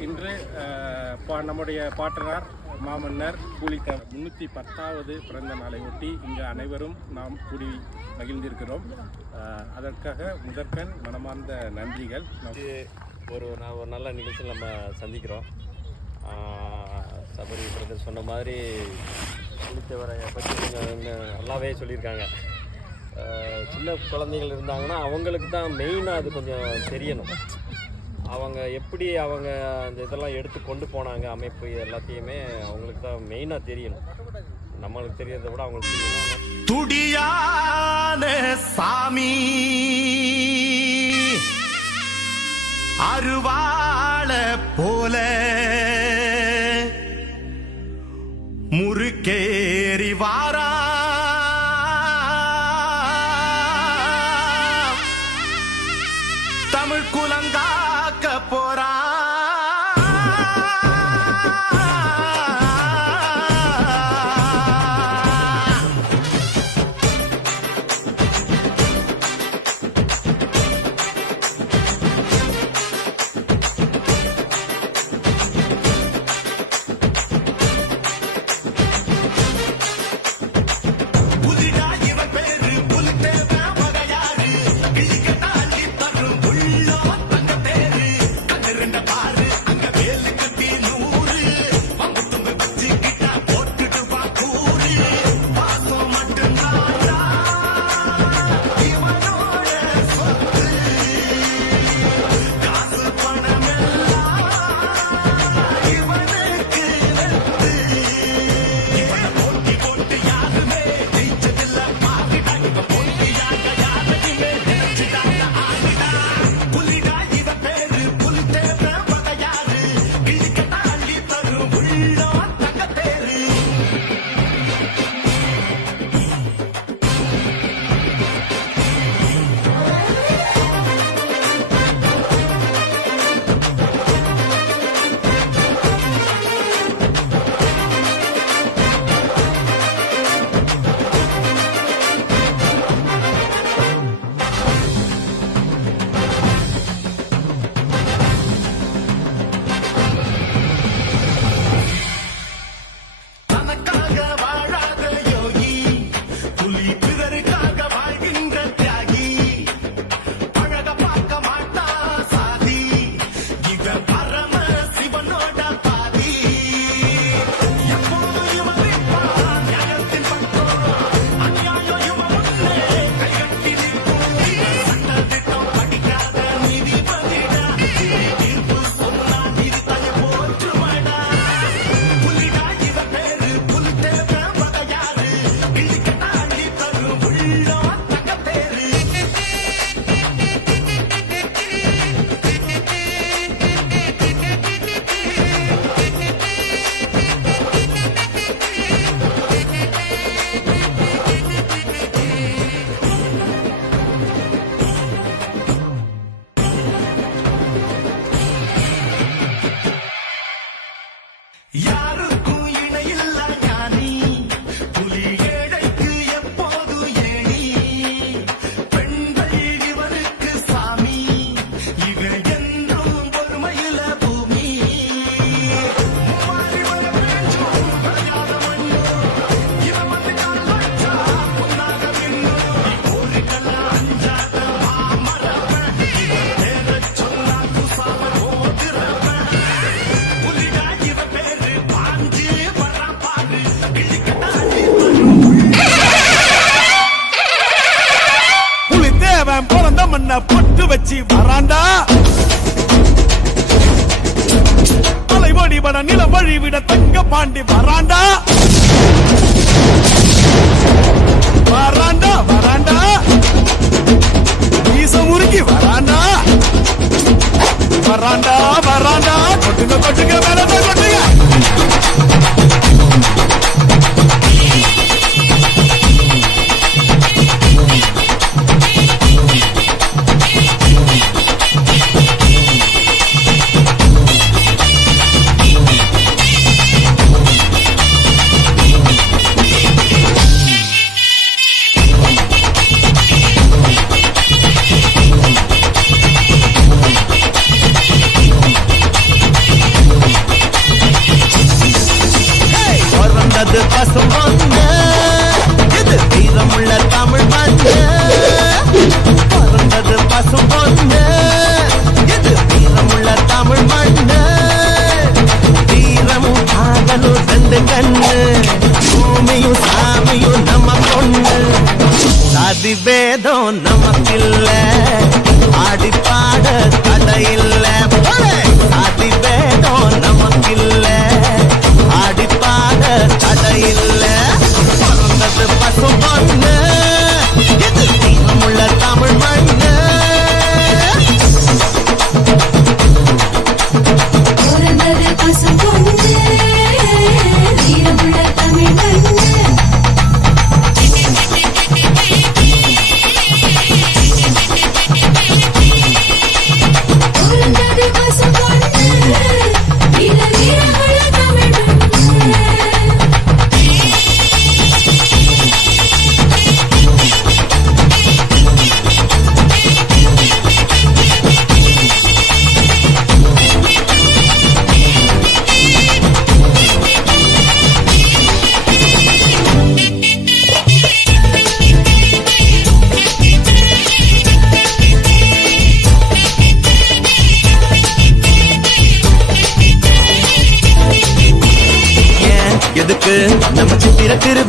இன்று பா- நம்முடைய பாட்டனார் மாமன்னர் கூலித்த முன்னூற்றி பத்தாவது பிறந்த நாளை ஒட்டி இங்கு அனைவரும் நாம் கூடி மகிழ்ந்திருக்கிறோம். அதற்காக முதற்கண் மனமார்ந்த நன்றிகள். ஒரு ந- ஒரு நல்ல நிகழ்ச்சியில் நம்ம சந்திக்கிறோம். சபரி பிரதர் சொன்ன மாதிரி குளித்தவரை பற்றி நல்லாவே சொல்லியிருக்காங்க. சின்ன குழந்தைகள் இருந்தாங்கன்னா அவங்களுக்கு தான் மெயினாக அது கொஞ்சம் தெரியணும். அவங்க எப்படி அவங்க அந்த இதெல்லாம் எடுத்து கொண்டு போனாங்க அமைப்பு எல்லாத்தையுமே அவங்களுக்கு தான் மெயினாக தெரியணும். நம்மளுக்கு தெரியறதை விட அவங்களுக்கு துடியான சாமி அருவாள போல முறுக்கேறி வாரா. பொட்டு வச்சு வராண்டா? அலை வழிபட நில வழிவிட தங்க பாண்டி வராண்டா? வராண்டா வராண்டா? ஈச முறுக்கி வராண்டா? வராண்டா வராண்டா? கொட்டுங்க கொட்டுங்க வேலை கொட்டுங்க.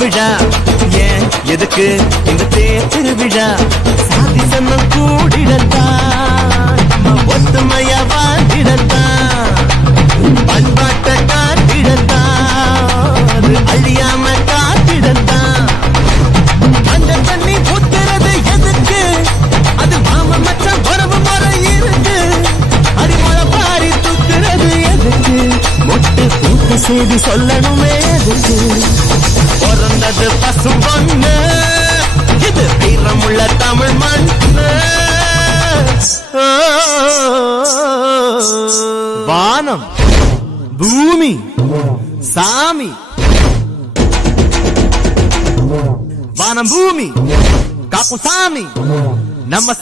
திருவிழா? ஏன் எதுக்கு இந்த தேர் திருவிழா? சாதி சன்னம் கூடிடத்தான். ஒத்துமையா வாழ்ந்திடத்தான். பண்பாட்டை காட்டிடத்தான் அழியாம காட்டிடத்தான் அந்த தண்ணி ஊத்துறது எதுக்கு? அது மாம மச்சான் உறவு முறை இருக்கு. அடிமழை பாரி தூக்குறது எதுக்கு? முட்டு கூட்டு செய்தி சொல்லணும். வானம் பூமி காக்கும் சாமி நம்ம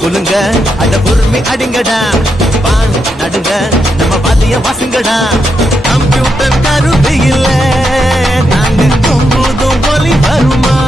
குலுங்க அட பொறுமை அடிங்கடா. பான் நடுங்க. நம்ம பாதிய வாசுங்கடா. கம்ப்யூட்டர் கருத்து இல்ல. நாங்க தொங்குதும் ஒலி வருமா?